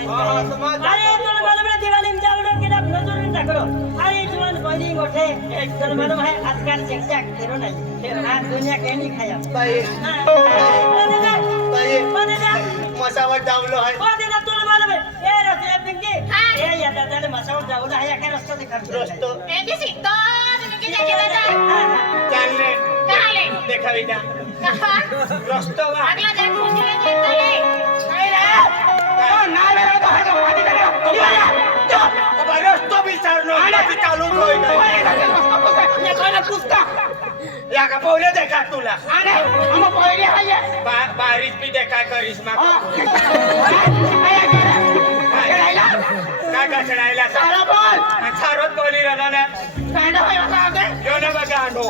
अरे तुला मालूम ना दिवाळी जाऊन गेला नजरून टाकलो अरे जीवन बनी गोठे तुला मालूम है आजकाल चेक करो नहीं आज दुनिया के नहीं खाया ताई बने ना मसावट जावलो आहे बने ना तुला मालूम है ए रस्ते पिंकी ए या दादा मसावट जावला है काय रस्ता दिखातो रस्तो ए जी सीतो तुम्ही किती केलं जा चालले काले देखावी द्या रस्तो वा आगला जा खुशीने घेतले काय रे नाही रे बाहेर आधी तरी रस्तो विचारलो आणि चालू होय ये कोण पुस्तक या का पहिले देखा तुला अरे हम पहिले आहे बारिश भी देखा करीस ना काय का चढायला सारा बोल सारोत बोली राहना ना काय होय होता अगे यो ना बघा अंडो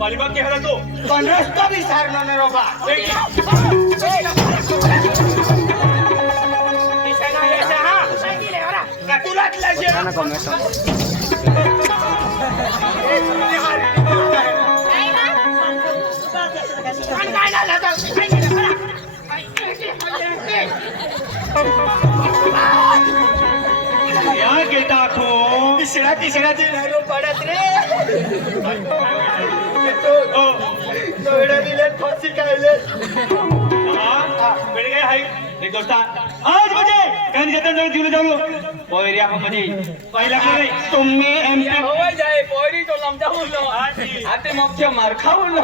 बाली बघ के हला तू पण रस्तो विचारलो ना रोबा किसना येसा हा का तुलाच लाजे ना काय झालं आता काय केलं या गेटा तू तिसरा दिनारो पडत रे तो एवढा दिले फाशी खायले बेड काय हाय एक दोस्ता आज म्हणजे कान जतन जण दिले जाऊ पोयरिया म्हणजे पहिला काय तुम्ही एमपी होय जाय पोयरी तो लमजा बोललो आते मगचे मार खाऊलो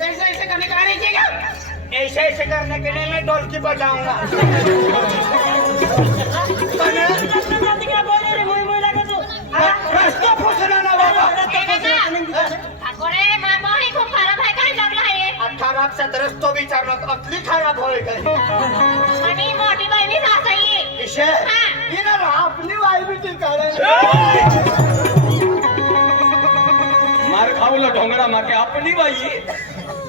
ऐसे करने का नहीं किया ऐसे करने के लिए मैं ढोलकी बजाऊंगा रस्ता पूछना ना बाबा ठाकोरे मामा ही खूप खराब आहे काय लागला आहे खराब सत रस्तो विचारलो अगदी खराब होय काय आणि मोठी बहिणी सासई इशे इना आपली वाईबी ती काढे मार खाऊला ढोंगडा मार के आपली बाई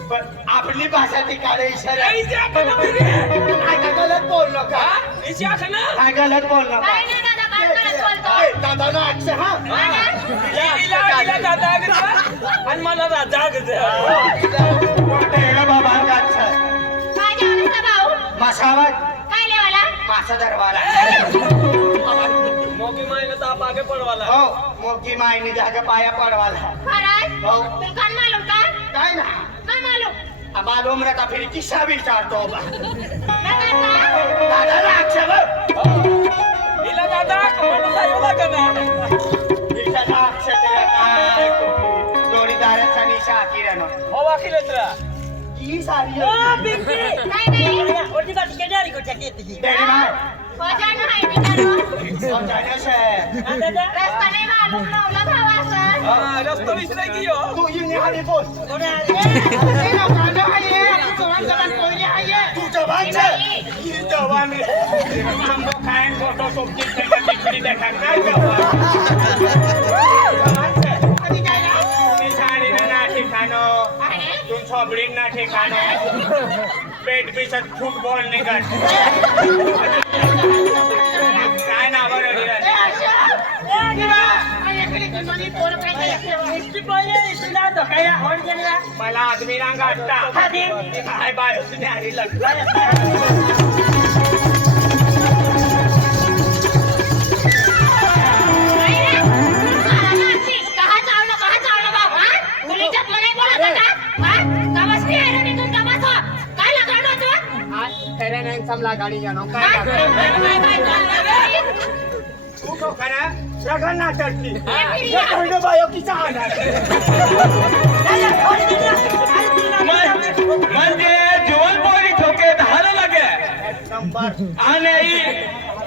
पण आपली भाषा ती काढे इशारा काय गलत बोललो का काय गलत बोललो का काय नाही दादा काय करत बोलतो दादा ना अक्षय हा दादा आणि मला राजा बाबा अक्षय काय जेवणाचा भाऊ मासावर काय लेवाला मासा दरवाला मोगी मायने ताप आगे पडवाला हो मोठी मायनी जागा पाया पडवाला खरंच हो तुला कान मालूम का काय ना काय मालूम मालूम रहता फिर किस्सा विचारतो बा काय करता दादा ना अक्षय हिला दादा कोण सायो लागना दिवसाचा अक्षय तेरा काय जोडीदाराचा निशा किरण हो वाकिलेत्रा ही सारी पिंकी काय नाही ओटी बाटी केडारी को जाके ती तेरी माय वजन आहे बिचारो समझाने से दादा रस्ता नाही मालूम नवला भाव असं हां रस्तो विसराय की हो तू ये निहारी बोल कोणा तू जवान छे ये जवान रे हमको खाएं फोटो सोपती देखा दिखड़ी देखा काय जवान जवान छे कधी काय ना तुम्ही साडी ना ठिकाणो तुम छोबडी ना ठिकाणो पेट पिसत फुटबॉल निघत काय ना बरं रे मला आदमी ना गाठता काय बाय उसने हरी लगता समला गाड़ी जानो तू तो खरा लगन ना चलती ये कहने बायो की चाहना म्हणजे जीवन पोरी ठोके धार लगे नंबर आने ही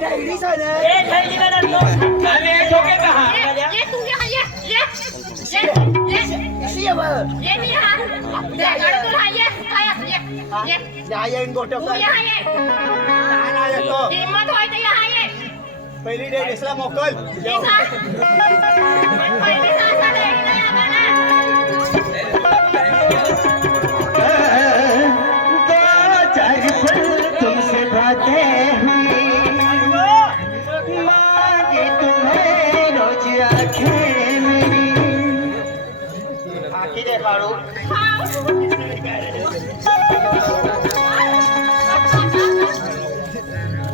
तेरी साले ए थैली वाला लो आने ठोके कहां ये तू ये भी हां ये गाड़ी तू हां ये जाये इन गोटो तू यहाँ ये ना येतो हिम्मत होय तर यहाँ ये पहिली डे दिसला मोकल दिसा पहिली सासा देई नाही आम्हाला तुमसे बातें मांगे तुम्हें रोज आंखें मेरी आखी देखो पाड़ू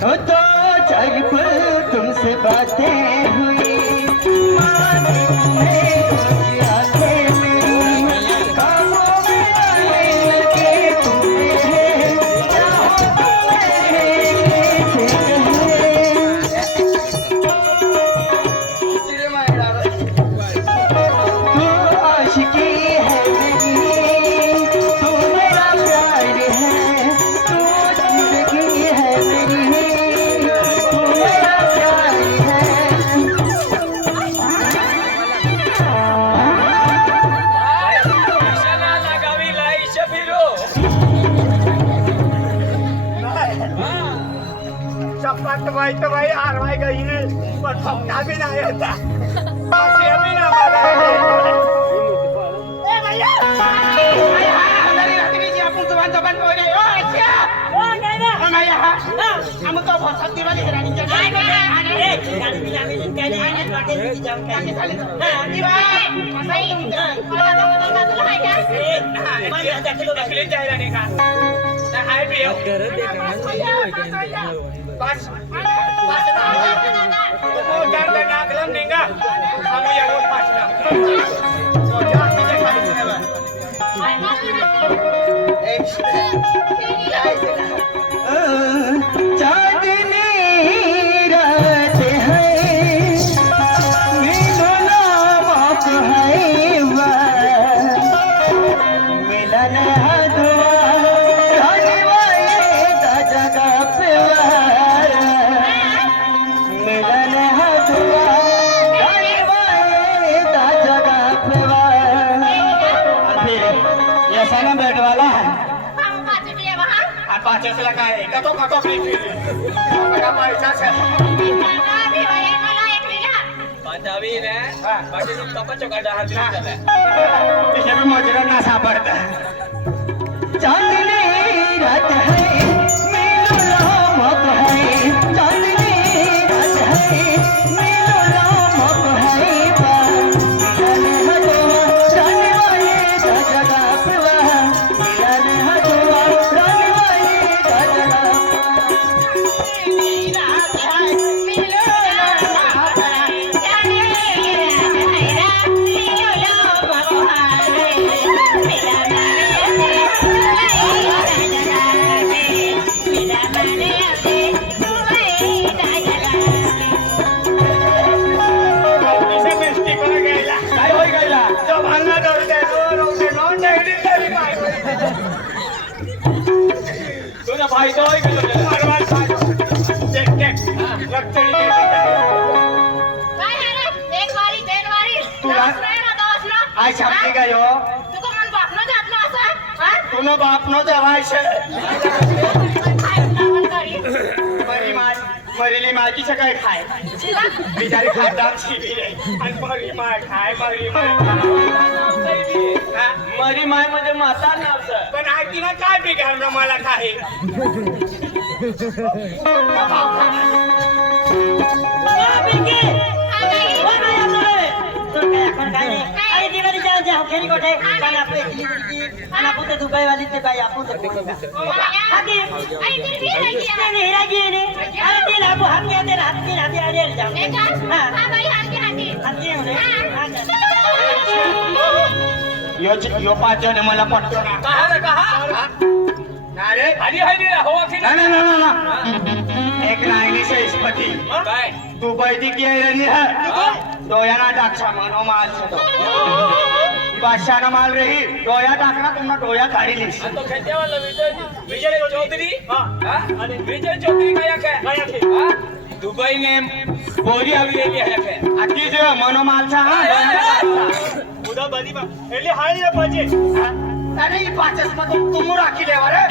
हो तो जग पर तुमसे बातें हुई माने तुम्हें रोज आंखें मेरी कामों में आने लगे तुम्हें चाहो तू आशिकी है मेरी तू मेरा प्यार है तू जिंदगी है मेरी तू मेरा प्यार है ईशानाला गावीला ईशा फिरो चपात माहित बाई आरवाय गई पण फक्ता बी नाही होता अशी बी ना मला ए भैया हमारी रात्रि जी आपण जुबान जुबान बोल रहे हो अच्छा ओ काय ना हमारे हां हम तो बहुत दिवाली रानी के काय काय ए गाडी बिना आम्ही काय नाही वाटेल जाऊन काय हां दिवाळी मला दाखलो नकली जाहिरानी का हाय बी बस मोटर नागलम निंगा हम या रोड पास तो जा कीजे खाली से चांदनी रात है मिलना मौक है मिलन है दुआ रानी वाले दा जगह पे मिलन है दुआ रानी वाले दा जगह पे फिर ये सनम बैठ वाला है पाच असला काय कतो कतो फ्री बघा पैसा से पंजाबी ने बाकी तुम कपा चोकाडा हात दिला तिथे भी मजरा ना सापडता चांदनी रात है मिलना मौक है चांदनी रात है मिलना मौक है मिलन है दुआ रानी वाले दा जगह पे मिलन है दुआ रानी वाले दा जगह तिथे मिस्टेक होऊन गेला काय होई गेला तो भांगा दौडते नॉन डायरेक्ट तरी काय तुझा भाई तो होई गेलो परवाल काय टेक टेक रक्तडी आय शांती गयो तुनो बाप नो जवाय छे मरेली मायकी सकाळी खाय बिचारी खाटाम शिबी रे आणि मरी माय खाय मरी माय मरी माय म्हणजे माता नावच पण आयती ना काय बिघाडलं मला काही खेरी कोठे पण आपण इथली मुलगी आणि आपण तर दुबई वाली ते बाई आपण तर हिराजी ने अरे ते लाभो हात घ्या ते हात तीन हाती आले जाऊ यो पाच जण मला पटतो ना अरे हरी हरी हो की ना एक नाईनी सैस्पती काय तू बैठी की रही है डोयाना डाक्षा मनो माल छतो बादशाह माल रही डोया डाकना तुमना डोया काढी लीस तो खेते वाला विजय चौधरी हां आणि विजय चौधरी काय हां दुबई ने बोरी आवी रेली है के आकी जो मनो माल छा उदा बदी बा एले हाय रे पाजे अरे ही पाचस मग तुम राखी ले रे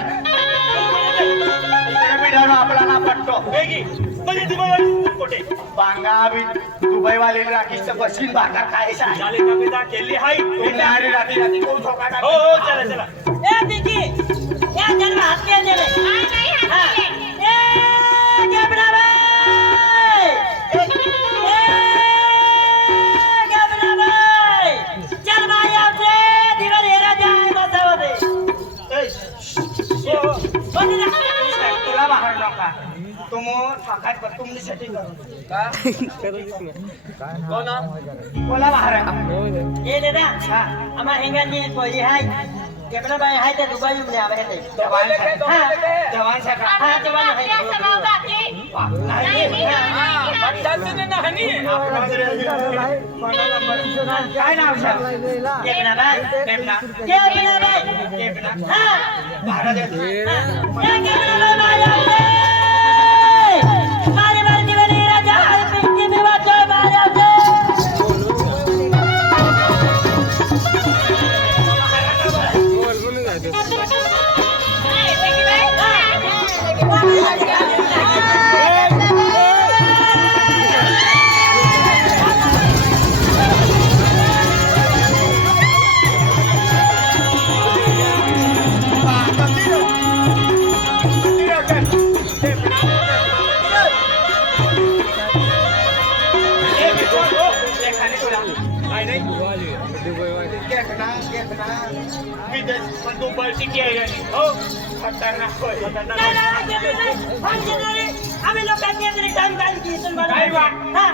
इकडे बिडानो आपला ना पट्टो वेगी म्हणजे दुबई कोठे बांगा बी दुबई वाले राखीचं बसीन भाकर खायचा चाले का बेटा केली हाय नारी राती राती कोण ठोका हो चला चला ए बिकी या जन्म हात के दे रे ए गबरा भाई गबरा भाई चल भाई आपसे दिवाली तुम फाकात पर तुमने सेटिंग करो कोण बोला बाहेर ये दादा आम्हा हेंगाची पोळी हाय केपला बाय हाय ते दुबई मध्ये आवे ते जवान सका हा जवान हाय काय नाव सर केपला बाय नेमना केपला बाय केपना हा भारत केपला बाय मारे मारे दिवाली राजा पिंकी में वाचो मारे आम्ही लोकांनी तरी टाइम काढली की इथून मला काय बा? हा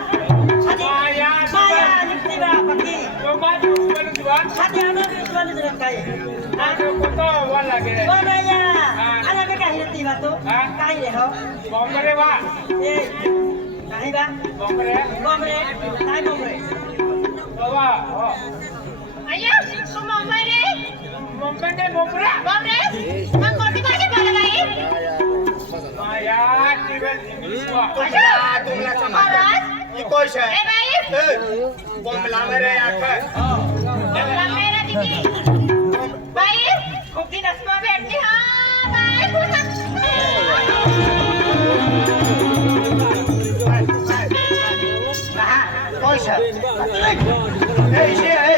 माया माया निघते बा पक्की तो माझी उचलून दिवा खाते आम्हाला विश्वास नाही काय हा कोणता वा लागे ओ माया आला बे काही येते बा तो हा? काय रे हो बॉम्बरे वा ए नाही बा बॉम्बरे बॉम्बरे काय बॉम्बरे वा हो अय्या तू मुंबई रे बॉम्बे ने बॉम्बरा बापरे मग कोणती भाषा बोलत आहे माया टिबल इंग्लिश वा तुमला महाराज की कोश ए है बाई बॉम्बला मेरे आकर तुला मेरा दीदी बाई खूप दिवस मग भेटली हा बाई कोश है ए ये है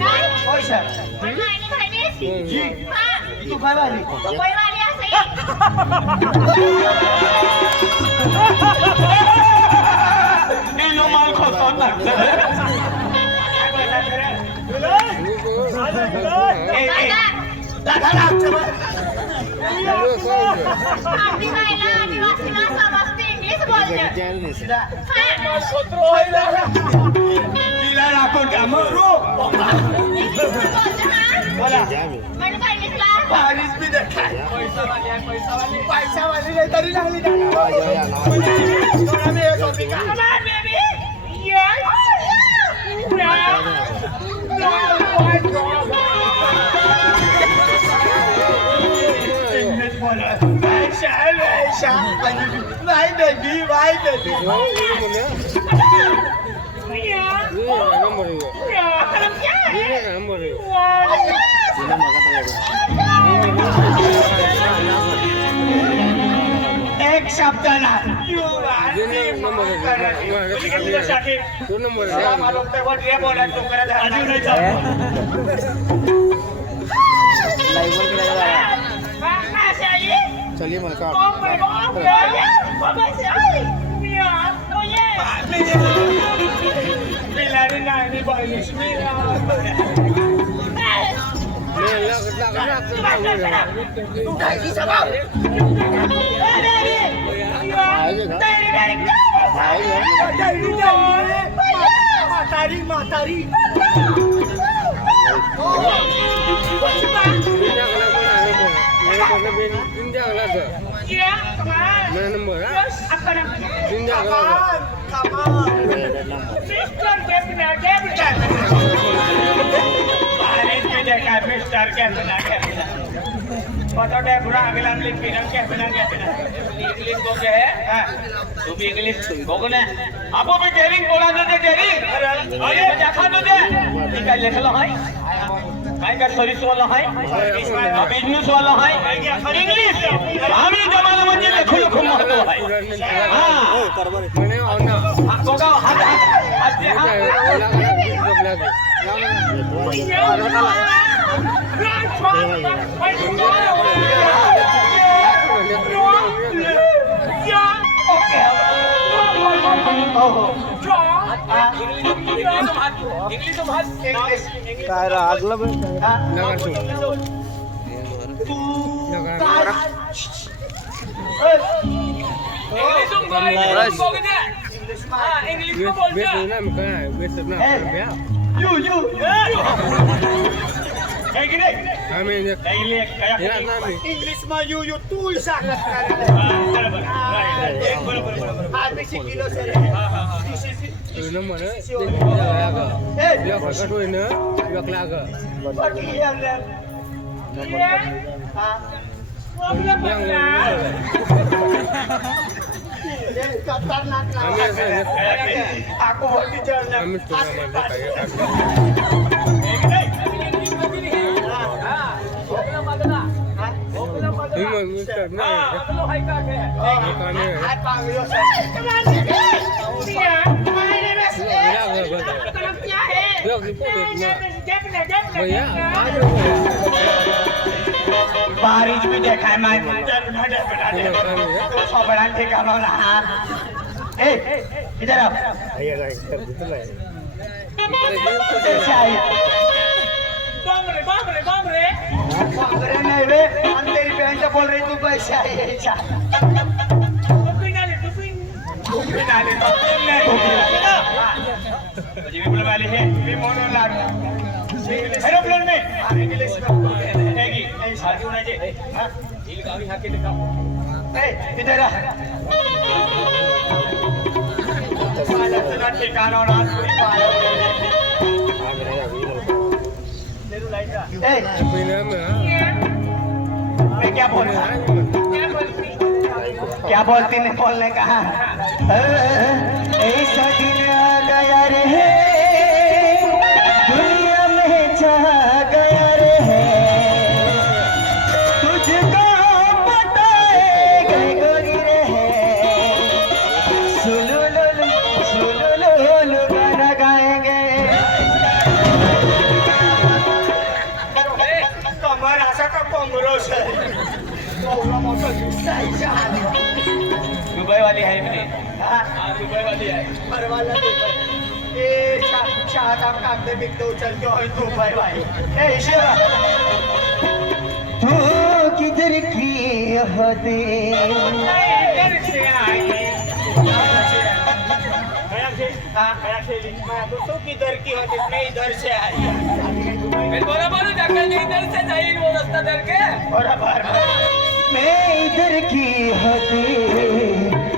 काय कोश है पण आणि भाई जी हा तू काय वाली तो कोई वाली असे मी नो माल खातो ना दादा आपली बाईला आदिवासीला समजते इंग्लिश बोलते तिला राखून का मरू बोला पण काय दिसला बारिश भी देखा पैसा वाली नाही तरी लागली थोडा वेळ होती का बेबी यस इंग्लिश बोला वैशा वाय बेबी एक शब्द ना चलिए मका म्हातारी म्हातारी काय का सर्विस वाला है बिजनेस वाला है इंग्लिश आम्ही जमाना म्हणजे खूप खूप महत्व आहे बघा हात काय लागलं बे इंग्लिश मा यू तू आम्ही शिकलो sir aku mau di jalan बारिश भी देखा है मैं तो बड़ा ठिकाना रहा ए इधर आओ बामरे नहीं रे हम तेरी बहन से बोल रही तू पैसा है एरोप्लेन में इंग्लिश इधर ठिकाना मैं क्या बोल रहा क्या बोलती ने बोलने कहा ऐसा दिन आ गया रे दुनिया में छा गया रे तुझको बताए गए गोरी रे सुलुलुलु गाना गाएंगे कमर असा का कोमरोस है दुबई वाली है मैंने दुबई वाली है परवाला ए चाहत आप कागदे बिकते उचलते हो दुबई वाली ए शिवा तू किधर की होती इधर से आई तू किधर की होती मैं इधर से आई बराबर इधर से जाइए वो रास्ता दर के बराबर मैं इधर की होती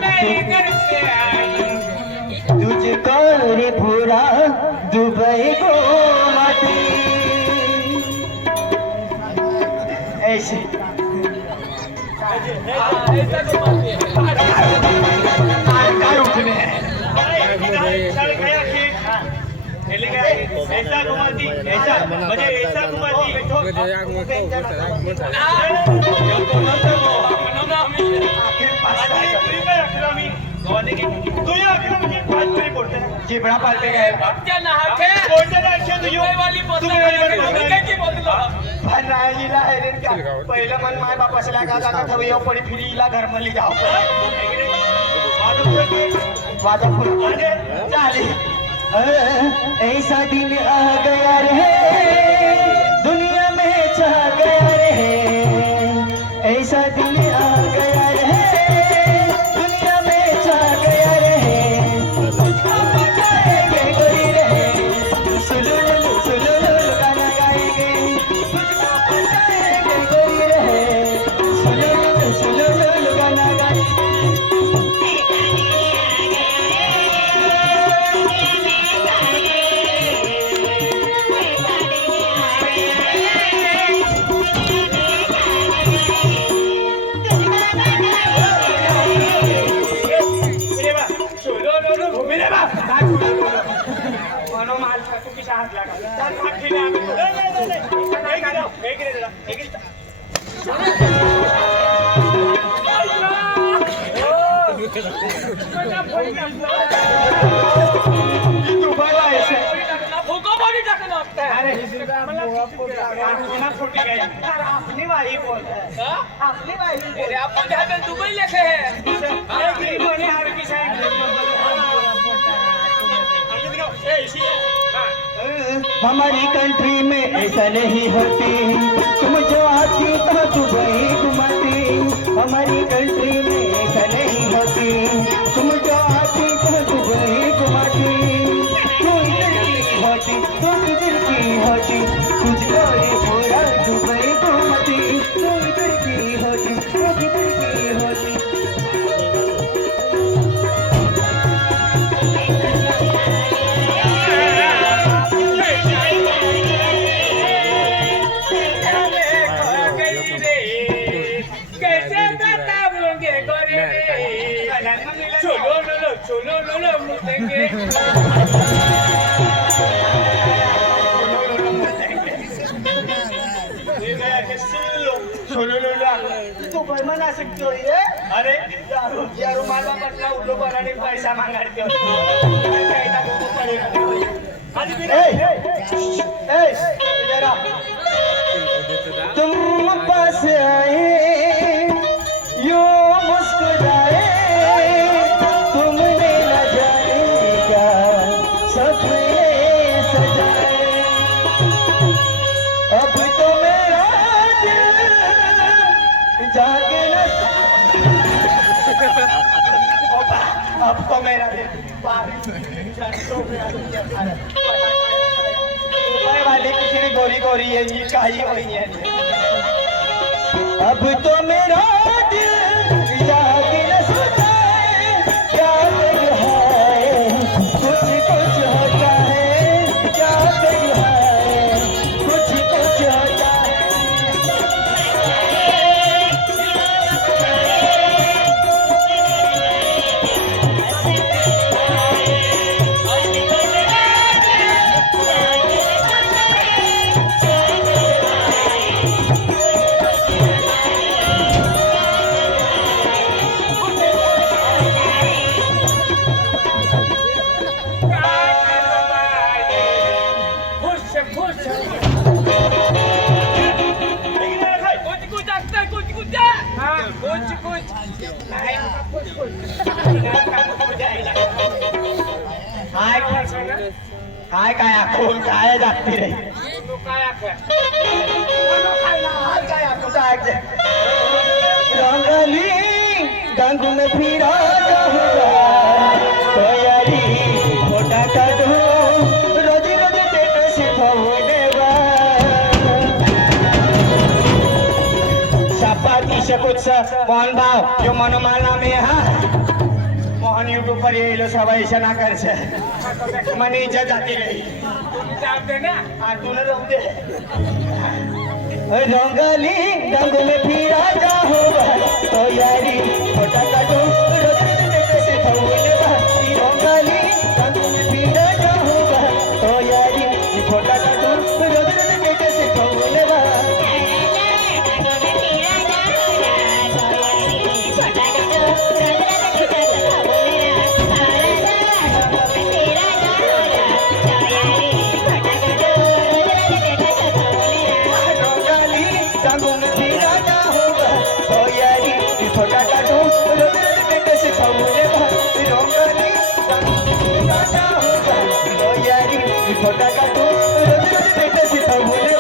मैं इधर से आई तुझको रे पूरा दुबई को माती ऐसे काय उठने ऐसा घुमाती ऐसा मुझे ऐसा घुमाती चिपड़ा पालते गए पहिलं मन माय बापास लागा जागा थवयो पडी फिरीला घर मली जाओ वादापुर चाली ऐसा दिन आ गया रे दुनिया में छा गया रे ऐसा दिन आ गया रे दुनिया में छा गया रे गोरी रे सुलुलुलु सुलुलुलु गाना गाएंगे गोरी रे सुलुलुलु सुलुलुलु गाना गाएंगे दुबई लेके है हमारी कंट्री में ऐसा नहीं होती तुम जो आती तो दुबई घुमाती हमारी कंट्री में ऐसा नहीं होती चलो लो मुतेंगे तू पण म्हणा शकतो रे अरे या रुमाला म्हटला उठो बनाने पैसा मागायचे तुम पास आए यो मुस्कुराए तुमने न जाने क्या सपने सजाए अब तो मेरा दिल जागे न अब तो मेरा दिल वाले किसी ने गोरी गोरी है ये काही हुई है अब तो मेरा दिल जागे न सोचाए क्या है कुछ कुछ होता है क्या है कुछ कुछ होता है काय काय आखून काय जागती रे रंगली गंग में फिरा जाऊंगा तैयारी फोटा काटू रोजी रोजी पेट से फवडेवा सपाती से कुछ मोहन भाव जो मनोमालना में हा मोहन यूट्यूब पर ये सब ऐसा ना कर से मनी इज्जत जाती रही तूने रोक दे रंगली रंग में फिरा जाऊंगा तो यारी फोटा काटू रोज रोज से फूले बहती रंगली रंग में फिरा जाऊंगा तो यारी फोटा काटू रोज रोज से फूले फोटा काटू रोज रोज पेट से फूले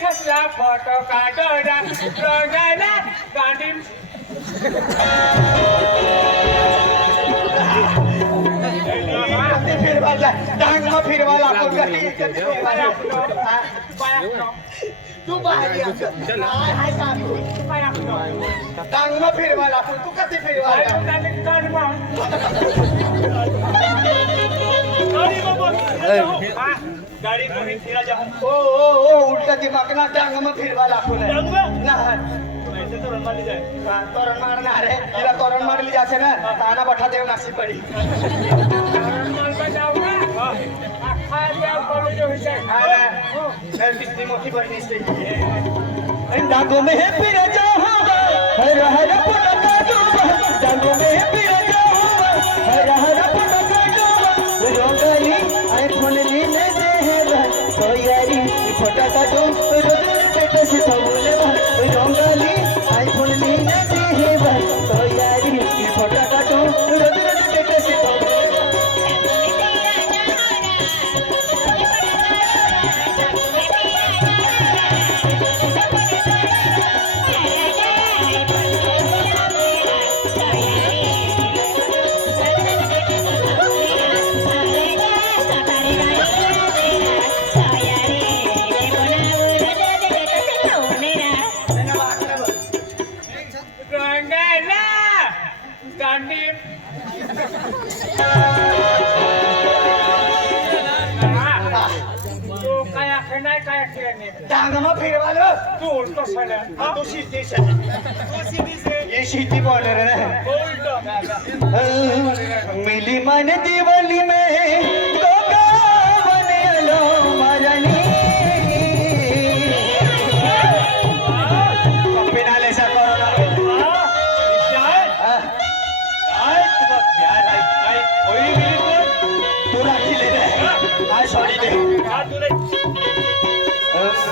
खसला फोटो काटो रंगाला गांधी फिरवाला डांग में फिरवाला तू बाहेर डांग में फिरवाला तू कधी फिरवाला गाड़ी को भी फिरा जा ओ उल्टा दिमाग ना डांग में फिरवाला ना ऐसे तो रन जाए तोरण मारना अरे तिला तोरण मारली जाते ना ताना बठा देव नासी पड़ी मोठी बहिणी डांगो में फिर जाऊंगा हर हर पुना काटूंगा डांगो में फिर जाऊंगा हर हर पुना काटूंगा रोगली आई फोन लीने दे तो यारी फोटा काटू रोज रोज पेट से फूले रोगली आई फोन लीने दे तो यारी फोटा काटू रोज रोज पेट से फूले डांगमा फिरवालो तू उलटो साल्या तू शिट्टी ये शिट्टी बोल रहे ना मिली मन दिवाली में गोगा बने लो मरनी पिनाले सा कोरोना तू राखी ले रे काय सॉरी दे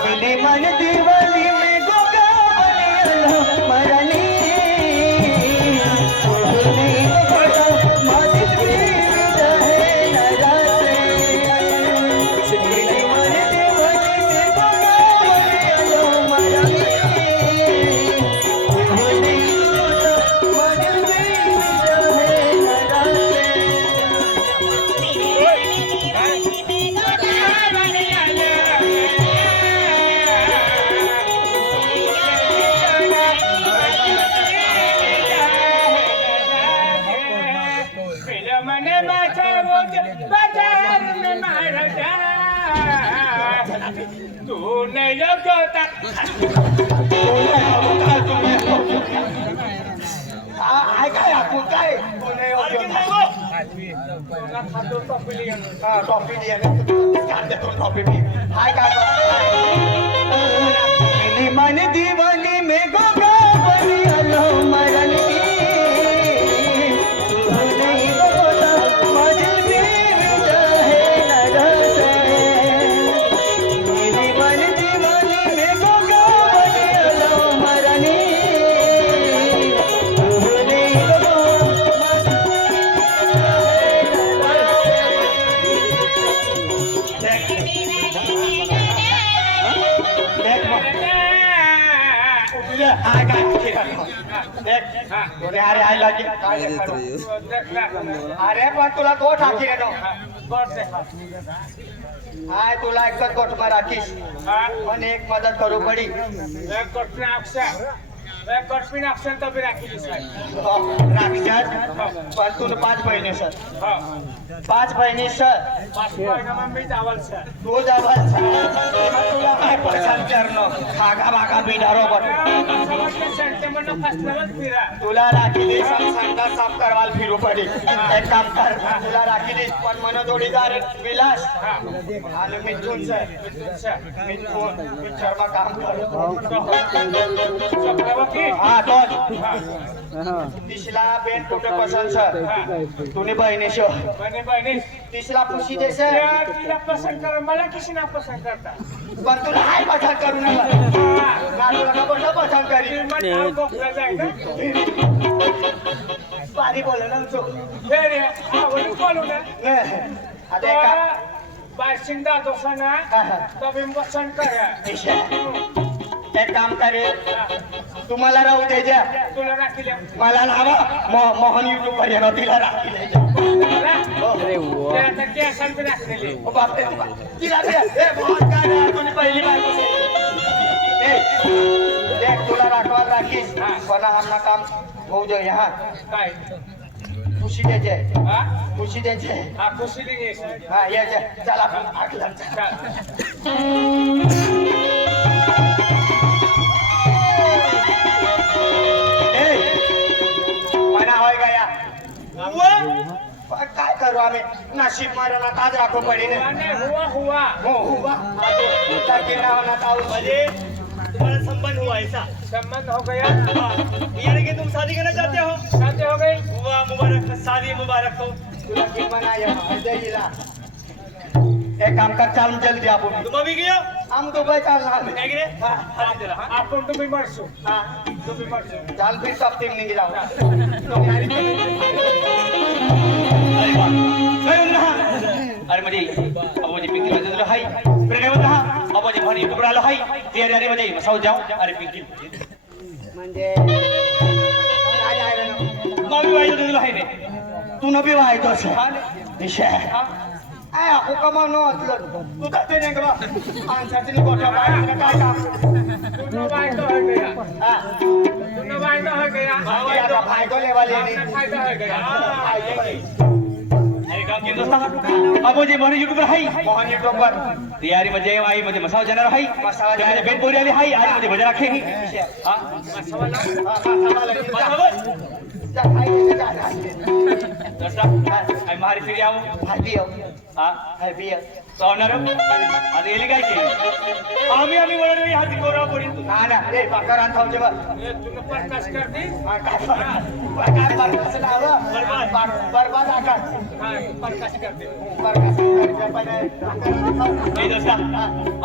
मिली मन दिवाली में गोगा बने लो मरनी तू नहीं लगता काय काय आपण काय कोणी खातो टॉपली टॉपी दिया टॉपी पी हाय काय मिली मन दिवाली में गोगा बने लो मरनी अरे आय लगे अरे पण तुला गोठ हाकी रे हाय तुला एकच गोठ मा राखीस पण एक मदत करू पडी अक्षर तो भी राखी राखीस पण तुला 5 बहिणी सर 5 बहिणी सर मी जावल सर तू जावल तुला काय पसंत करणं खागा बागा बिडारो बन तुला राखी दे संसार साफ करवाल फिरू पडी एक काम कर तुला राखी दे पण मन जोडीदार विलास आणि मिथून सर मिथून पिक्चरमा काम कर हा तो तिसला बेन कुठे पसंत सर तुम्ही बहिणी शो तिसला पुशी दे सर तिला पसंत कर मला किसी ना पसंत करता पण तुला हाय पसंत करू नका तुला कोणता पसंत करी पारी बोले ना तू बोलू ना आता एक बाशिंदा दोसाना तभी पसंत कर एक काम करे तुम्हाला राहू द्यायच्या तुला राखी द्या मला नावा मोहन युट्यूब वर येणार तिला राखी द्यायच्या बापरे तिला तुम्ही पहिली देख तुला राखवाल राखीस पण आमना काम होऊ दे हा काय खुशी द्यायचे खुशी द्यायचे हा खुशी द्यायची हा यायचे चला आगला काय करू आम्ही नशीब मारना ताज राखो पडी हुआ तुम्हारा संबंध हुआ ऐसा संबंध हो गया यानी कि तुम शादी करना चाहते हो शादी हो गई हुआ मुबारक शादी मुबारक हो तुला की मनाया जयला एक काम कर चाल जल्दी आपण तुम अभी गयो हम दुबई चालना है रे हां आपण तुम्ही मरसो हां तुम्ही मरसो चाल फिर सब टीम नहीं गिराओ अरे म्हणजे अबोजी पिंकी मध्ये हाय प्रेम हा अबोजी भरी कुबरालो हाय ते अरे म्हणजे मसाव जाऊ अरे पिंकी म्हणजे काय आहे रे नवी वाई तुला हाय रे तू नबी वायतो विषय आय हुकमा नो तू जाते नाही का आन्सरची गोठा बाहेर काय काम तुनो बाय तो हो गया हां तुनो बाय तो हो गया भाई को लेवा लेनी फायदा हो गया अरे मग दोस्ता अबोजी मोहन युट्यूबर हाय मोहन युट्यूबर तयारी मध्ये आई मध्ये मसाव जाणार हाय मसाव जाणार. मध्ये बेट पोरी आली हाय आज मध्ये भजन राखे हा दोस्ता आई मारी फिरी आऊ हा सोनार आता एली काय केली आम्ही वळण हाती कोरा पडी प्रकाश करते बरबाद आकार प्रकाश करते नहीं दोस्ता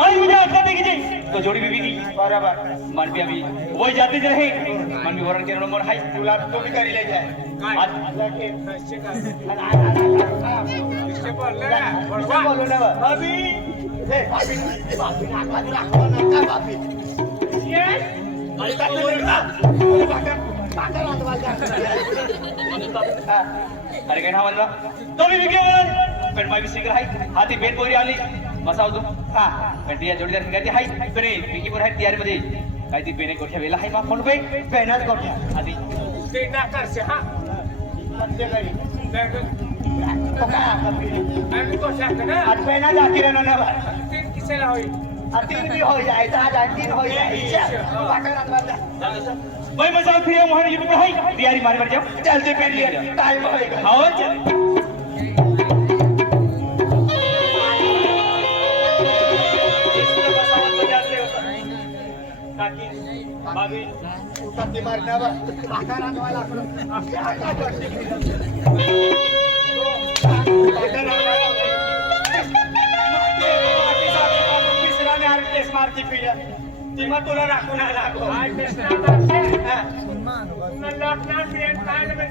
आई मुझे आता देखिए तो जोड़ी बीबी की बरोबर मन भी अभी वही जाते रहे मन भी वरण के नंबर हाई तुला तो भी करी ले जाए बोलू ना भाभी अरे काय ना म्हणला तो भी बिके वरण पण माय सिंगर हाय हाती बेट पोरी आली मसाव तू हा पण ती जोडीदार निघाती हाय बरे बिकीपूर हाय तयारी मध्ये काय ती बेने कोठ्या वेला हाय मा फोन पे पेनच गोठ्या आधी ते नाकार से हा मध्य गरी मैं तो काय आता पीली को शाक ना आज पेना जाती रहना ना तीन किसे ना होई तीन भी हो जाए आज तीन हो जाए भाई मसाव फिर मोहन यूट्यूब हाय तयारी मारे मर जाओ चलते फिर लिए टाइम होएगा आओ चल बाबी उठाती मारना बा आकारात वाला मारती पिढ्या ती मग तुला राखून लागो आज दिसणार ना लॉकडाऊन पिरियड काय ना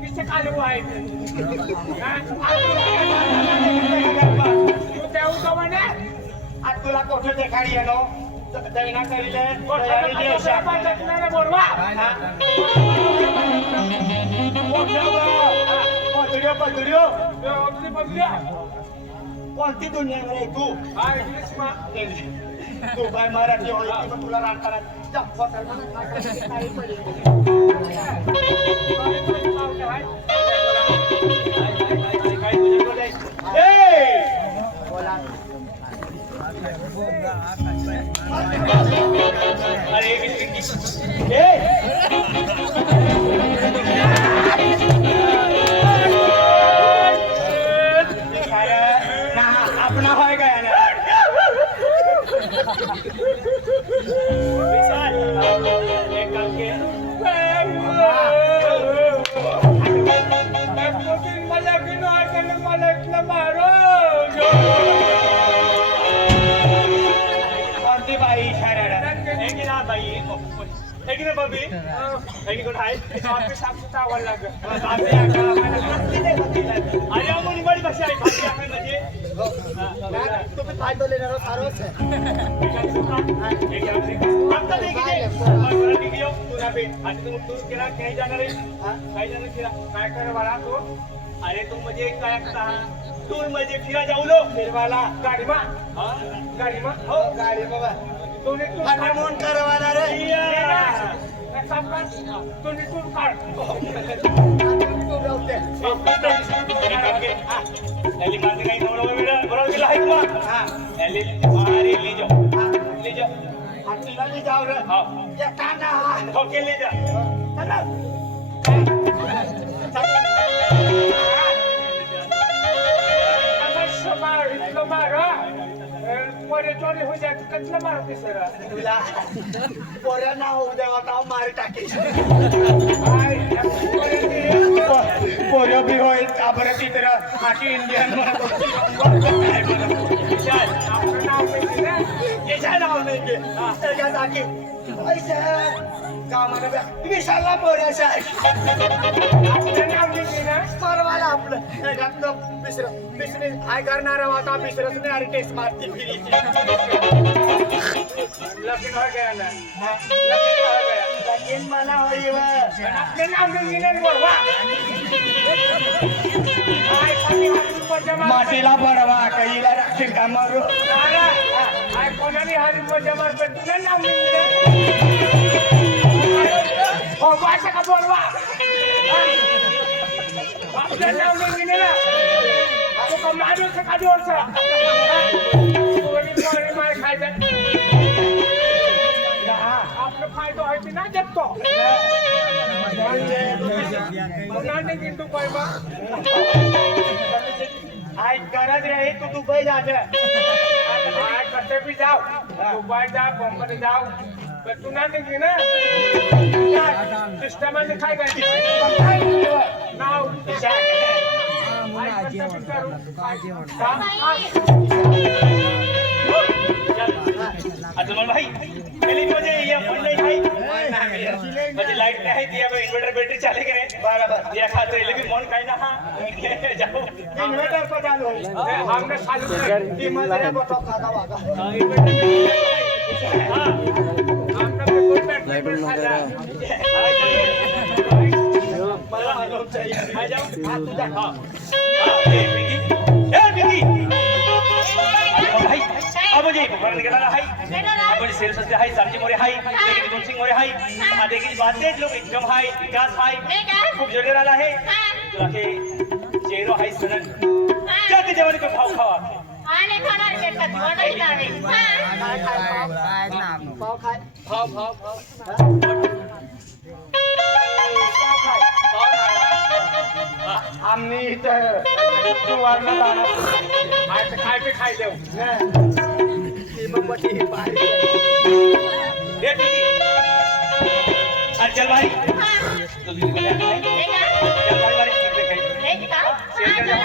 किसे कालू आहे तू त्या उठवणे आज तुला कोठे देखाडी येलो दैना करीले बोलवा पदुर्यो कोणती दुनिया रे तू हा इंग्लिश मा तू काय मराठी होईल पण तुला राखणार अरे अपना होय गया ना एक काम के मला की नाही मला इथलं मारो कोणती बाई इशारा एक ना बाई एक ना बबी एक कोण हाय ऑफिस आमचं चावल लागत अरे आपण बड़ी भाषा आहे भाषा आहे म्हणजे तुम्ही काय तो लेणार सारोच आता देखील मराठी घेऊ तुला पे आज तू केला काय जाणार आहे काय जाणार केला काय कर बाळा तू अरे तू म्हणजे काय असता टूर मध्ये फिरा जाऊलो फिरवाला गाडी मा हा गाडी मा हो गाडी बाबा हनीमून करवाना रे तुम्ही टूर काढ एली मारने काही नवरा वेळा बरोबर गेला आहे का एली मारी ले जाओ हातीला मी जाऊ रे हा या काना ठोके ले जा चला चोरी हो जाए कतला मारते सर तुला पोऱ्या ना होऊ देवा ताव मार टाकी पोऱ्या बी होईल का बरं तिथं हाती इंडियन आपलं नाव माहिती ना याच्या नाव नाही घे त्याच्या जागी पैसे कामाला विशालला पोऱ्याच्या आपलं नाव माहिती ना परवाला आपलं त्याच्यातलं बिसरी हाय करणारा वाता बिसरच नाही अरे टेस्ट मारती फिरी लगीन हो गया ना लगीन मला होई व आपलं नाव माहिती ना बोलवा काय कोणी हात मातीला पडवा कैला राखील का मारू काय कोणाने हात जमा पण तुला नाव माहिती हो वाचा का बोलवा आपलं नाव माहिती ना माणूस का जोरचा कोणी कोणी मार खायचं आपलं फायदा व्हायची ना जगतो नाने किंतु कोई बा आई गरज रही तू दुबई जाते आज कसे भी जाओ दुबई जाओ बॉम्बे जाओ पण तू नाही की ना सिस्टमाने काय करायची नाव अजून भाई पहले मुझे ये फोन नहीं भाई मुझे लाइट नहीं है दिया इन्वर्टर बैटरी चले गए बराबर दिया खाते ले भी मन काई ना जाओ इन्वर्टर पर चालू हमने चालू कर की मजा बतो खाता वागा हां हमने बिल्कुल बैटरी खाजा मला मालूम चाहिए आ जाओ हां तू जा हां ए बिकी भाई अब मुझे बरं निघाला आहे आपण सेल्स असते आहे सारजी मोरे आहे देखील दोन सिंग मोरे आहे देखील बातेच लोक इन्कम आहे विकास आहे खूप जोरदार आला आहे तुला हे चेहरो आहे सनन जाते जेवण को खाऊ खावा आले खाणार भेटतात वडही जावे आम्ही इथं जुवारला जाणार आज काय पे खाय देऊ मम्मटी पाय ए बिकी अरे चल भाई हां तो बिकी बोले हे का चल भाई बारी हे का